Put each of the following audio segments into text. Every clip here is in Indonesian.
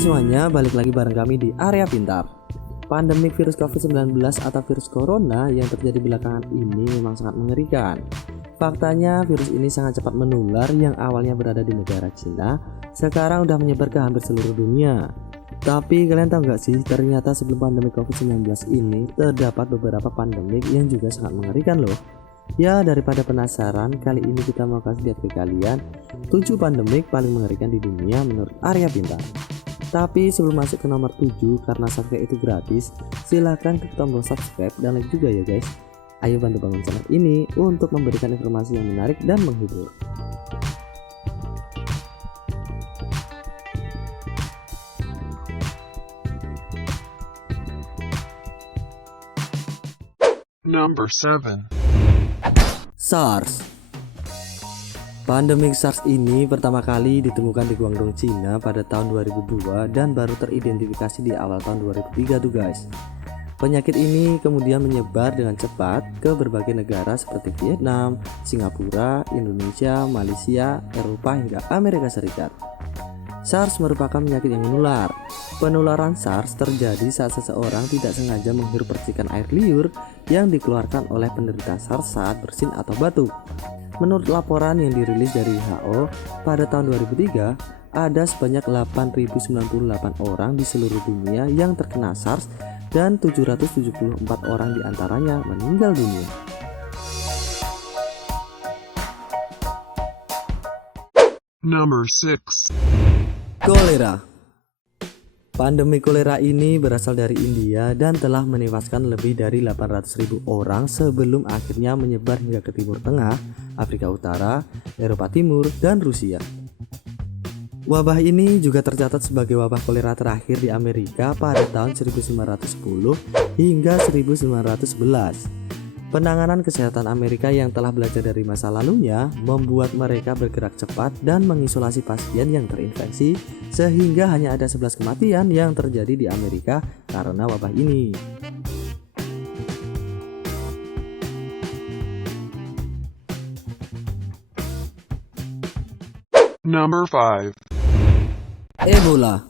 semuanya, balik lagi bareng kami di Area Pintar. Pandemik virus COVID-19 atau virus corona yang terjadi belakangan ini memang sangat mengerikan. Faktanya virus ini sangat cepat menular, yang awalnya berada di negara Cina sekarang udah menyebar ke hampir seluruh dunia. Tapi kalian tahu nggak sih, ternyata sebelum pandemi COVID-19 ini terdapat beberapa pandemik yang juga sangat mengerikan loh. Ya, daripada penasaran, kali ini kita mau kasih lihat ke kalian 7 pandemik paling mengerikan di dunia menurut Area Pintar. Tapi sebelum masuk ke nomor 7, karena subscribe itu gratis, silahkan klik tombol subscribe dan like juga ya guys. Ayo bantu bangun channel ini untuk memberikan informasi yang menarik dan menghibur. Number 7. SARS. Pandemik SARS ini pertama kali ditemukan di Guangdong, Cina pada tahun 2002 dan baru teridentifikasi di awal tahun 2003 tuh guys. Penyakit ini kemudian menyebar dengan cepat ke berbagai negara seperti Vietnam, Singapura, Indonesia, Malaysia, Eropa hingga Amerika Serikat. SARS merupakan penyakit yang menular. Penularan SARS terjadi saat seseorang tidak sengaja menghirup percikan air liur yang dikeluarkan oleh penderita SARS saat bersin atau batuk. Menurut laporan yang dirilis dari WHO pada tahun 2003, ada sebanyak 8.098 orang di seluruh dunia yang terkena SARS dan 774 orang diantaranya meninggal dunia. Number 6. Kolera. Pandemi kolera ini berasal dari India dan telah menewaskan lebih dari 800.000 orang sebelum akhirnya menyebar hingga ke Timur Tengah, Afrika Utara, Eropa Timur, dan Rusia. Wabah ini juga tercatat sebagai wabah kolera terakhir di Amerika pada tahun 1910 hingga 1911. Penanganan kesehatan Amerika yang telah belajar dari masa lalunya membuat mereka bergerak cepat dan mengisolasi pasien yang terinfeksi, sehingga hanya ada 11 kematian yang terjadi di Amerika karena wabah ini. Number 5. Ebola.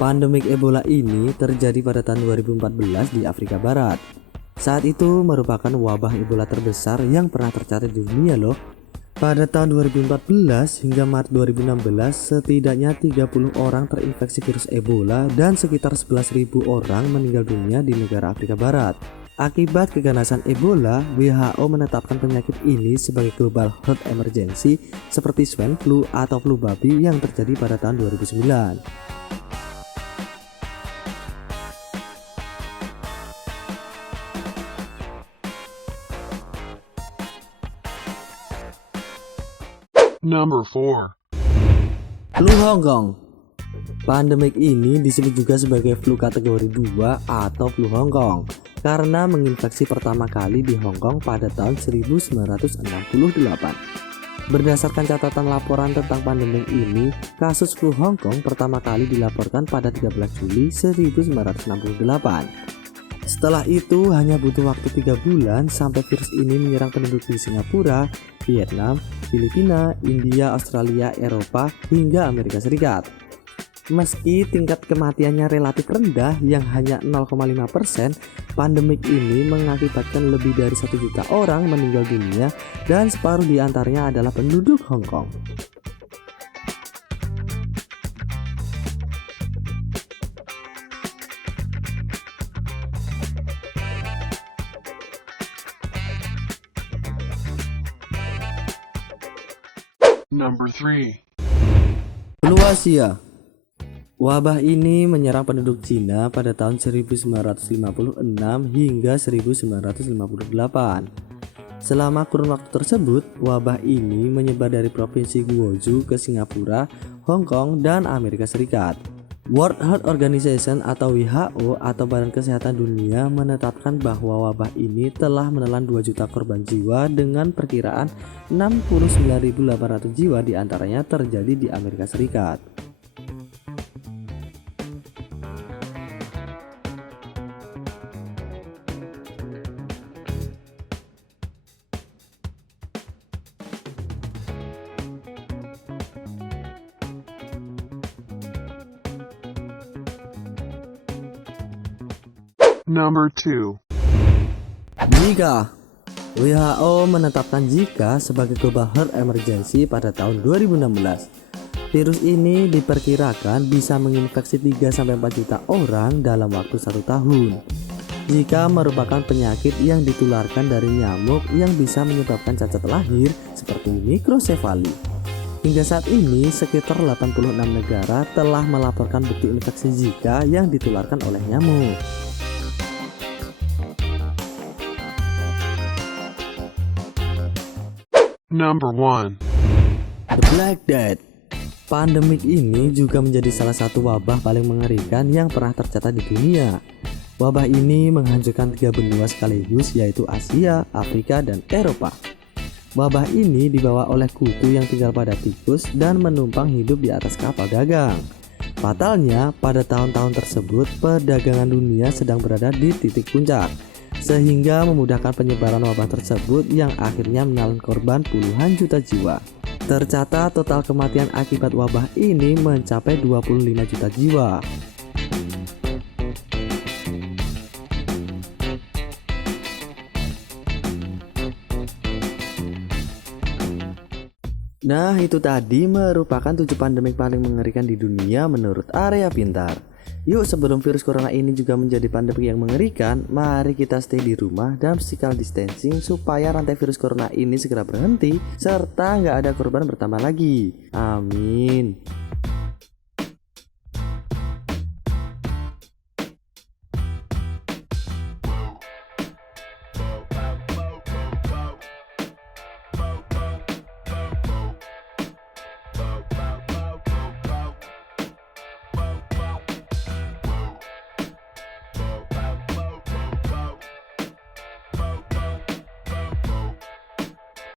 Pandemik Ebola ini terjadi pada tahun 2014 di Afrika Barat. Saat itu merupakan wabah Ebola terbesar yang pernah tercatat di dunia loh. Pada tahun 2014 hingga Maret 2016, setidaknya 30 orang terinfeksi virus Ebola dan sekitar 11.000 orang meninggal dunia di negara Afrika Barat. Akibat keganasan Ebola, WHO menetapkan penyakit ini sebagai global health emergency seperti swine flu atau flu babi yang terjadi pada tahun 2009. Number 4. Flu Hong Kong. Pandemik ini disebut juga sebagai flu kategori 2 atau flu Hong Kong karena menginfeksi pertama kali di Hong Kong pada tahun 1968. Berdasarkan catatan laporan tentang pandemik ini, kasus flu Hong Kong pertama kali dilaporkan pada 13 Juli 1968. Setelah itu hanya butuh waktu 3 bulan sampai virus ini menyerang penduduk di Singapura, Vietnam, Filipina, India, Australia, Eropa, hingga Amerika Serikat. Meski tingkat kematiannya relatif rendah yang hanya 0,5%, pandemik ini mengakibatkan lebih dari 1 juta orang meninggal dunia dan separuh diantaranya adalah penduduk Hong Kong. Number 3. Flu Asia. Wabah ini menyerang penduduk Cina pada tahun 1956 hingga 1958. Selama kurun waktu tersebut, wabah ini menyebar dari provinsi Guangzhou ke Singapura, Hong Kong, dan Amerika Serikat. World Health Organization atau WHO atau Badan Kesehatan Dunia menetapkan bahwa wabah ini telah menelan 2 juta korban jiwa dengan perkiraan 69.800 jiwa diantaranya terjadi di Amerika Serikat. Number 2. Zika. WHO menetapkan Zika sebagai global health emergency pada tahun 2016. Virus ini diperkirakan bisa menginfeksi 3-4 juta orang dalam waktu 1 tahun. Zika merupakan penyakit yang ditularkan dari nyamuk yang bisa menyebabkan cacat lahir seperti mikrosefali. Hingga saat ini, sekitar 86 negara telah melaporkan bukti infeksi Zika yang ditularkan oleh nyamuk. Number 1. The Black Death. Pandemik ini juga menjadi salah satu wabah paling mengerikan yang pernah tercatat di dunia. Wabah ini menghancurkan 3 benua sekaligus, yaitu Asia, Afrika, dan Eropa. Wabah ini dibawa oleh kutu yang tinggal pada tikus dan menumpang hidup di atas kapal dagang. Fatalnya, pada tahun-tahun tersebut perdagangan dunia sedang berada di titik puncak, sehingga memudahkan penyebaran wabah tersebut yang akhirnya menelan korban puluhan juta jiwa. Tercatat total kematian akibat wabah ini mencapai 25 juta jiwa. Nah, itu tadi merupakan 7 pandemik paling mengerikan di dunia menurut Area Pintar. Yuk, sebelum virus corona ini juga menjadi pandemi yang mengerikan, mari kita stay di rumah dan physical distancing supaya rantai virus corona ini segera berhenti serta nggak ada korban bertambah lagi. Amin.